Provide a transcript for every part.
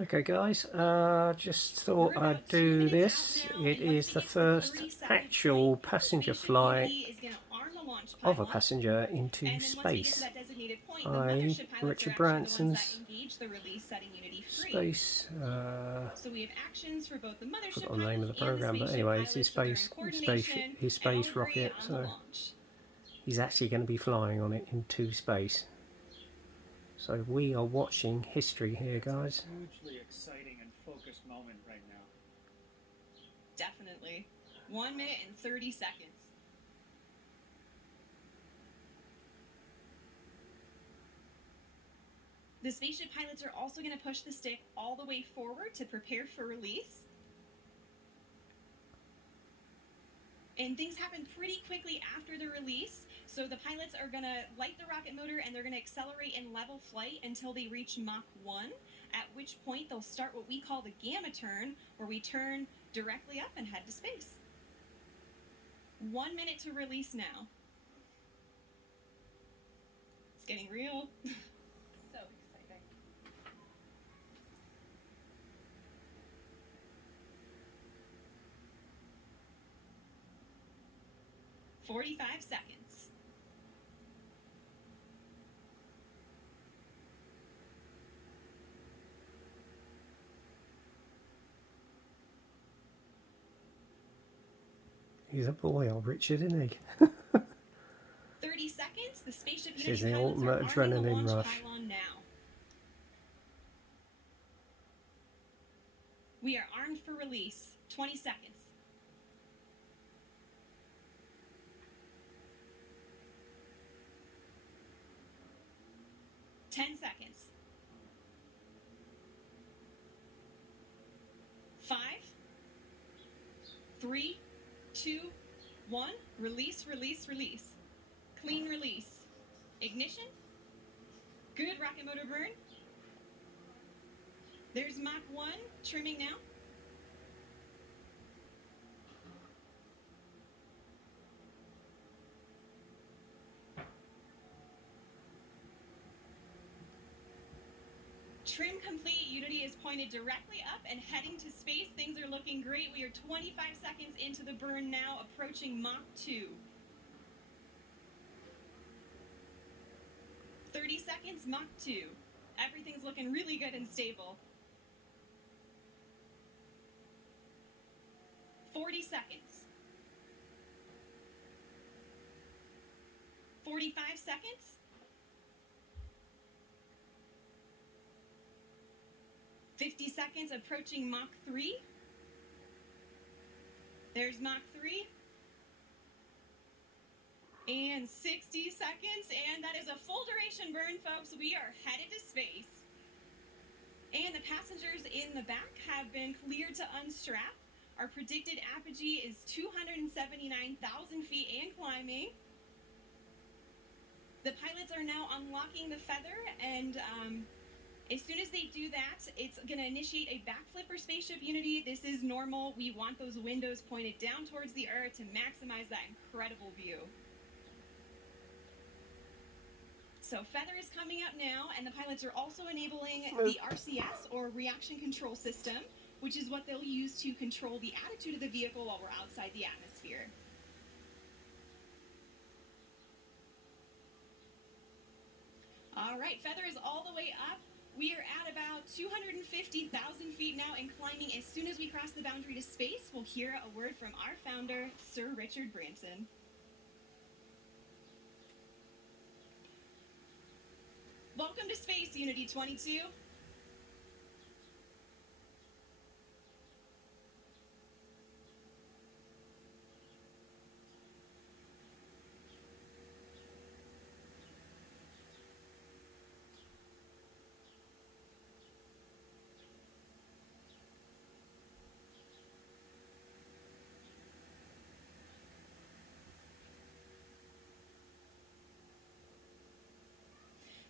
Okay guys, just thought I'd do this. It is the first actual passenger flight of a passenger into space. I, Richard Branson's space, forgot the name of the program, but anyway, it's his space rocket, so he's actually going to be flying on it into space. So we are watching history here, guys. It's a hugely exciting and focused moment right now. Definitely. 1 minute and 30 seconds. The spaceship pilots are also going to push the stick all the way forward to prepare for release. And things happen pretty quickly after the release. So the pilots are going to light the rocket motor and they're going to accelerate in level flight until they reach Mach 1, at which point they'll start what we call the gamma turn, where we turn directly up and head to space. 1 minute to release now. It's getting real. So exciting. "45 seconds. He's a boy, old Richard, isn't he? 30 seconds. The spaceship This is Unity the pilots are ultimate arming the adrenaline launch rush. pylon now. We are armed for release. 20 seconds. Ten seconds. 5, 3, 2, 1. Release, release, release. Clean release. Ignition. Good rocket motor burn. There's Mach 1 trimming now. Trim complete. Unity is pointed directly up and heading to space. Things are looking great. We are 25 seconds into the burn now, approaching Mach 2. 30 seconds, Mach 2. Everything's looking really good and stable. 40 seconds. 45 seconds. 50 seconds, approaching Mach 3. There's Mach 3. And 60 seconds, and that is a full duration burn, folks. We are headed to space. And the passengers in the back have been cleared to unstrap. Our predicted apogee is 279,000 feet and climbing. The pilots are now unlocking the feather, and as soon as they do that, it's going to initiate a backflip for Spaceship Unity. This is normal. We want those windows pointed down towards the Earth to maximize that incredible view. So feather is coming up now, and the pilots are also enabling the RCS, or reaction control system, which is what they'll use to control the attitude of the vehicle while we're outside the atmosphere. All right, feather is all the way up. We are at about 250,000 feet now and climbing. As soon as we cross the boundary to space, we'll hear a word from our founder, Sir Richard Branson. Welcome to Space, Unity 22.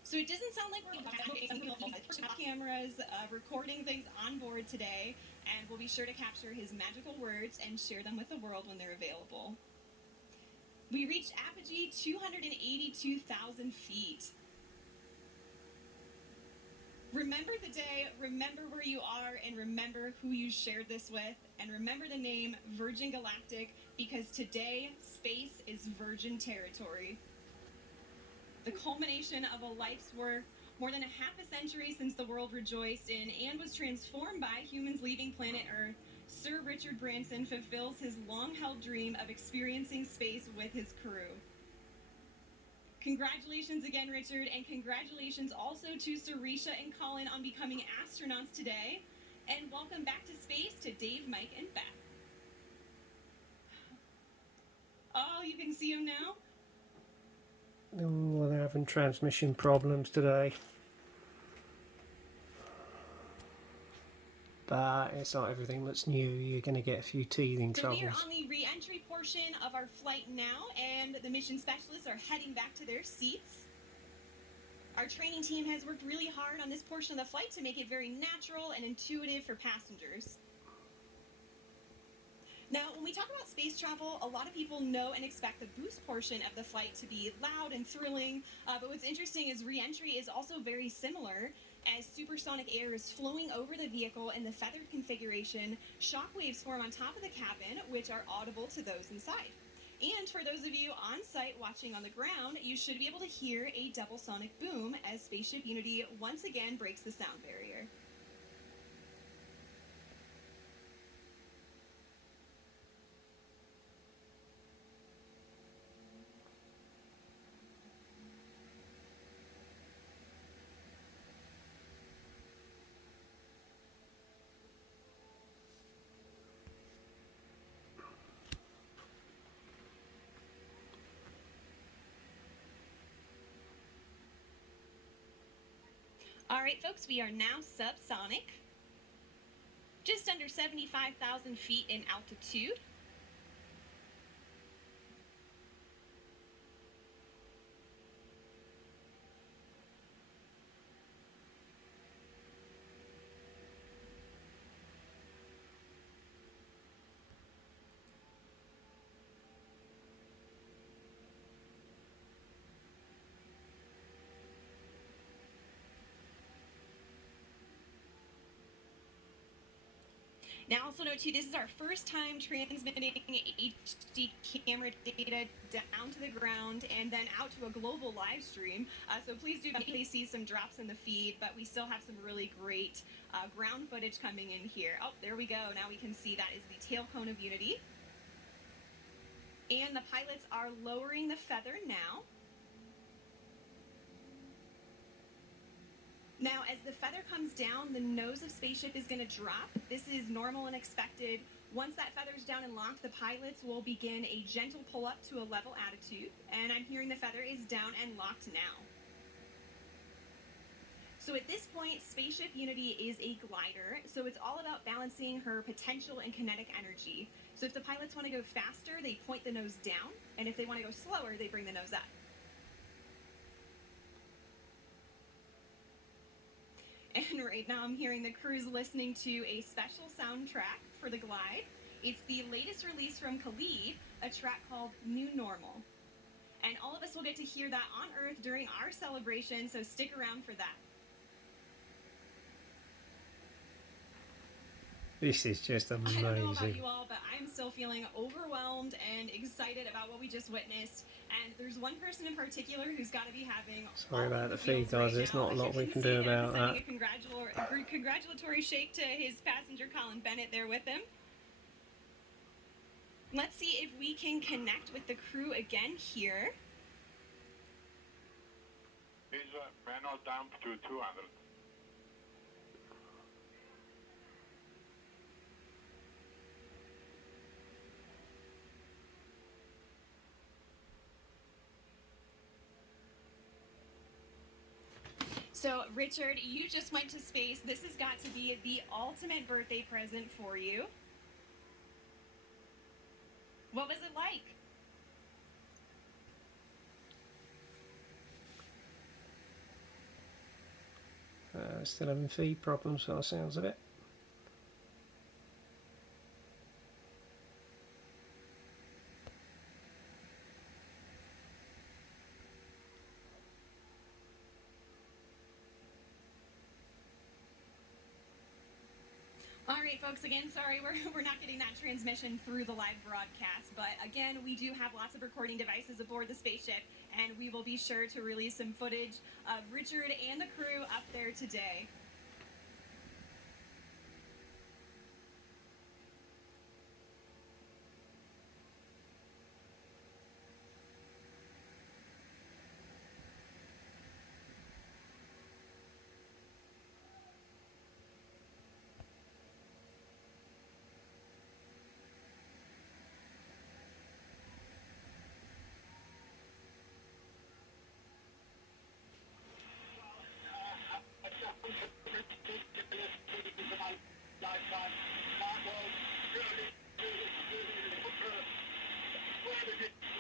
So it doesn't sound like we're cameras recording things on board today, and we'll be sure to capture his magical words and share them with the world when they're available. We reached apogee 282,000 feet. Remember the day, remember where you are, and remember who you shared this with, and remember the name Virgin Galactic, because today, space is virgin territory. The culmination of a life's work, more than a half a century since the world rejoiced in and was transformed by humans leaving planet Earth, Sir Richard Branson fulfills his long-held dream of experiencing space with his crew. Congratulations again, Richard, and congratulations also to Sarisha and Colin on becoming astronauts today. And welcome back to space to Dave, Mike, and Beth. Oh, you can see them now? Oh, they're having transmission problems today. But it's not everything that's new. You're going to get a few teething troubles. So we are on the re-entry portion of our flight now, and the mission specialists are heading back to their seats. Our training team has worked really hard on this portion of the flight to make it very natural and intuitive for passengers. Now, when we talk about space travel, a lot of people know and expect the boost portion of the flight to be loud and thrilling, but what's interesting is re-entry is also very similar, as supersonic air is flowing over the vehicle in the feathered configuration. Shock waves form on top of the cabin, which are audible to those inside. And for those of you on site watching on the ground, you should be able to hear a double sonic boom as Spaceship Unity once again breaks the sound barrier. All right, folks, we are now subsonic, just under 75,000 feet in altitude. Now, also note too, this is our first time transmitting HD camera data down to the ground and then out to a global live stream. So please do definitely see some drops in the feed, but we still have some really great ground footage coming in here. Oh, there we go. Now we can see that is the tail cone of Unity. And the pilots are lowering the feather now. Now, as the feather comes down, the nose of Spaceship is going to drop. This is normal and expected. Once that feather's down and locked, the pilots will begin a gentle pull up to a level attitude. And I'm hearing the feather is down and locked now. So at this point, Spaceship Unity is a glider, so it's all about balancing her potential and kinetic energy. So if the pilots want to go faster, they point the nose down, and if they want to go slower, they bring the nose up. And right now I'm hearing the crew's listening to a special soundtrack for the glide. It's the latest release from Khalid, a track called New Normal. And all of us will get to hear that on Earth during our celebration, so stick around for that. This is just amazing. I don't know about you all, but I'm still feeling overwhelmed and excited about what we just witnessed. And there's one person in particular who's got to be having... Sorry about the feed, guys. There's not a lot we can do about that. A congratulatory shake to his passenger, Colin Bennett, there with him. Let's see if we can connect with the crew again here. Is manual dump to 200. So, Richard, you just went to space. This has got to be the ultimate birthday present for you. What was it like? Still having feed problems by the sounds of it. All right, folks, again, sorry we're not getting that transmission through the live broadcast, but again, we do have lots of recording devices aboard the spaceship, and we will be sure to release some footage of Richard and the crew up there today.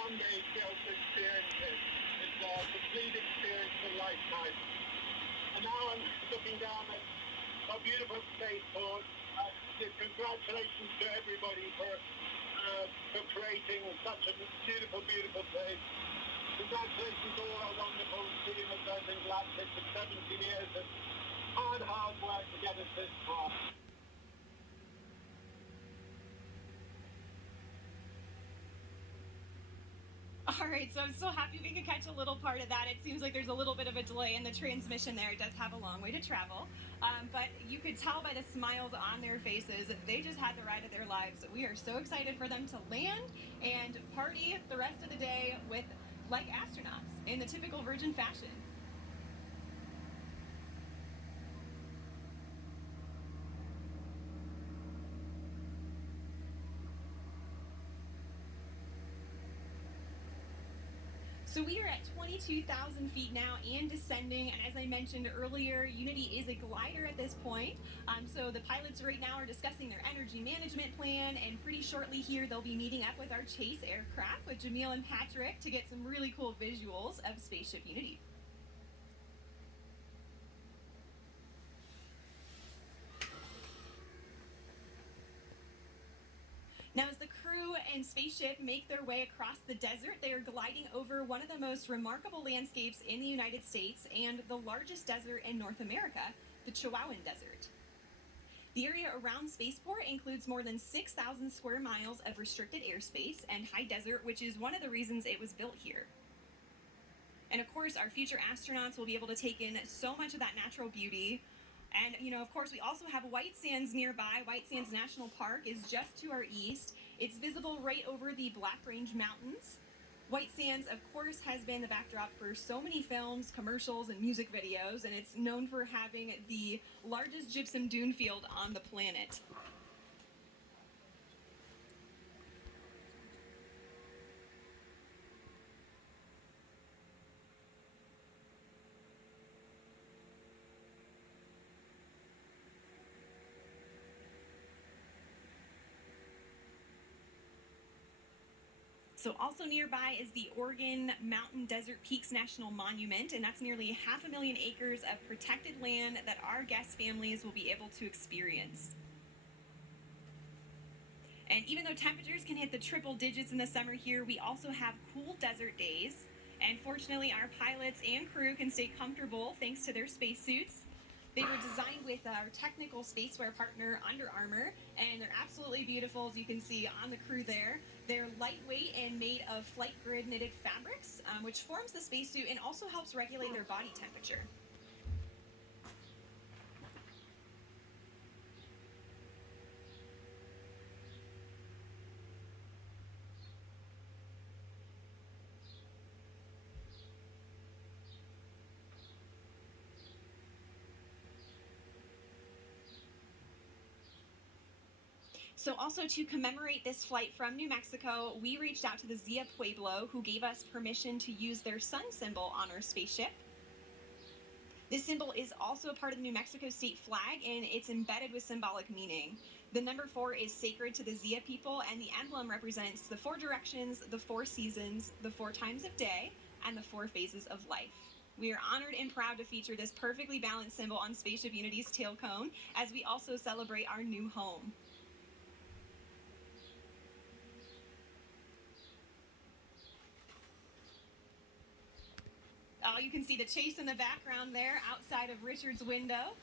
One day skills experiences. It's a complete experience of a lifetime. And now I'm looking down at a beautiful spaceport. Congratulations to everybody for creating such a beautiful, beautiful place. Congratulations to all our wonderful team of Virgin Galactic for 70 years of hard work to get us this far. All right, so I'm so happy we could catch a little part of that. It seems like there's a little bit of a delay in the transmission there. It does have a long way to travel. But you could tell by the smiles on their faces, they just had the ride of their lives. We are so excited for them to land and party the rest of the day with like astronauts in the typical Virgin fashion. So we are at 22,000 feet now and descending, and as I mentioned earlier, Unity is a glider at this point. So the pilots right now are discussing their energy management plan, and pretty shortly here they'll be meeting up with our chase aircraft with Jamil and Patrick to get some really cool visuals of Spaceship Unity. Now, as the crew and spaceship make their way across the desert, they are gliding over one of the most remarkable landscapes in the United States and the largest desert in North America, the Chihuahuan Desert. The area around Spaceport includes more than 6,000 square miles of restricted airspace and high desert, which is one of the reasons it was built here. And of course, our future astronauts will be able to take in so much of that natural beauty. And, of course, we also have White Sands nearby. White Sands National Park is just to our east. It's visible right over the Black Range Mountains. White Sands, of course, has been the backdrop for so many films, commercials, and music videos, and it's known for having the largest gypsum dune field on the planet. So also nearby is the Oregon Mountain Desert Peaks National Monument, and that's nearly 500,000 acres of protected land that our guest families will be able to experience. And even though temperatures can hit the triple digits in the summer here, we also have cool desert days. And fortunately, our pilots and crew can stay comfortable thanks to their spacesuits. They were designed with our technical spaceware partner, Under Armour, and they're absolutely beautiful, as you can see on the crew there. They're lightweight and made of flight grid knitted fabrics, which forms the spacesuit and also helps regulate their body temperature. So also to commemorate this flight from New Mexico, we reached out to the Zia Pueblo, who gave us permission to use their sun symbol on our spaceship. This symbol is also a part of the New Mexico state flag, and it's embedded with symbolic meaning. The number 4 is sacred to the Zia people, and the emblem represents the 4 directions, the 4 seasons, the 4 times of day, and the 4 phases of life. We are honored and proud to feature this perfectly balanced symbol on Spaceship Unity's tail cone, as we also celebrate our new home. Oh, you can see the chase in the background there outside of Richard's window.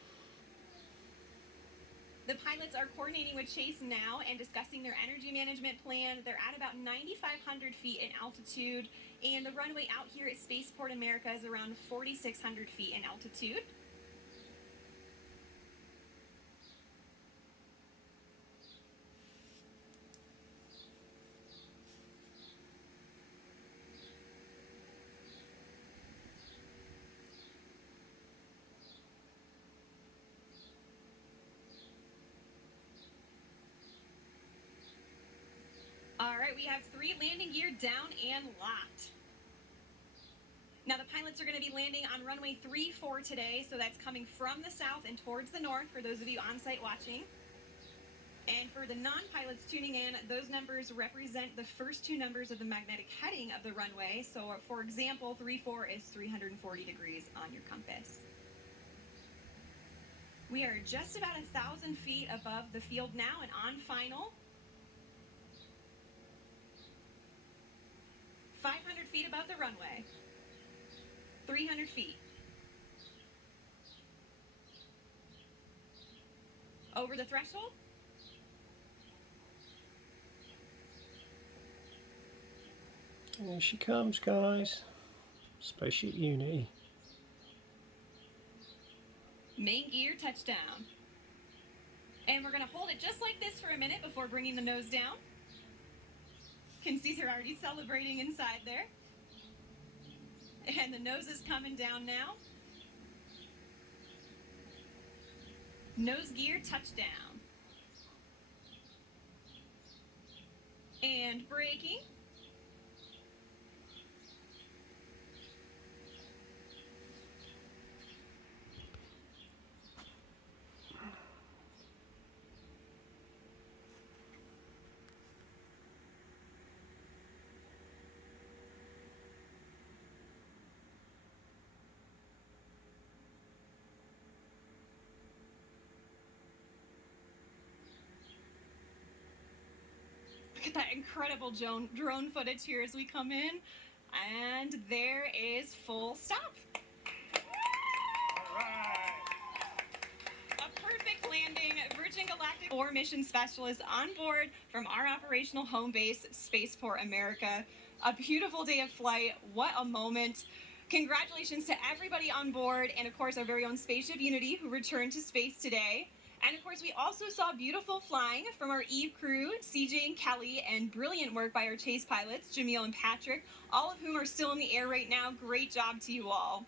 The pilots are coordinating with Chase now and discussing their energy management plan. They're at about 9,500 feet in altitude, and the runway out here at Spaceport America is around 4,600 feet in altitude. All right, we have 3 landing gear down and locked. Now the pilots are going to be landing on runway 34 today, so that's coming from the south and towards the north for those of you on site watching. And for the non-pilots tuning in, those numbers represent the first 2 numbers of the magnetic heading of the runway. So for example, 34 is 340 degrees on your compass. We are just about 1,000 feet above the field now and on final. 500 feet above the runway. 300 feet. Over the threshold. Here she comes, guys. Spaceship Unity. Main gear touchdown. And we're going to hold it just like this for a minute before bringing the nose down. You can see they're already celebrating inside there. And the nose is coming down now. Nose gear touchdown. And braking. Look at that incredible drone footage here as we come in. And there is full stop. All right. A perfect landing. Virgin Galactic 4 mission specialists on board from our operational home base, Spaceport America. A beautiful day of flight. What a moment. Congratulations to everybody on board, and of course our very own Spaceship Unity who returned to space today. And of course, we also saw beautiful flying from our Eve crew, CJ and Kelly, and brilliant work by our Chase pilots, Jamil and Patrick, all of whom are still in the air right now. Great job to you all.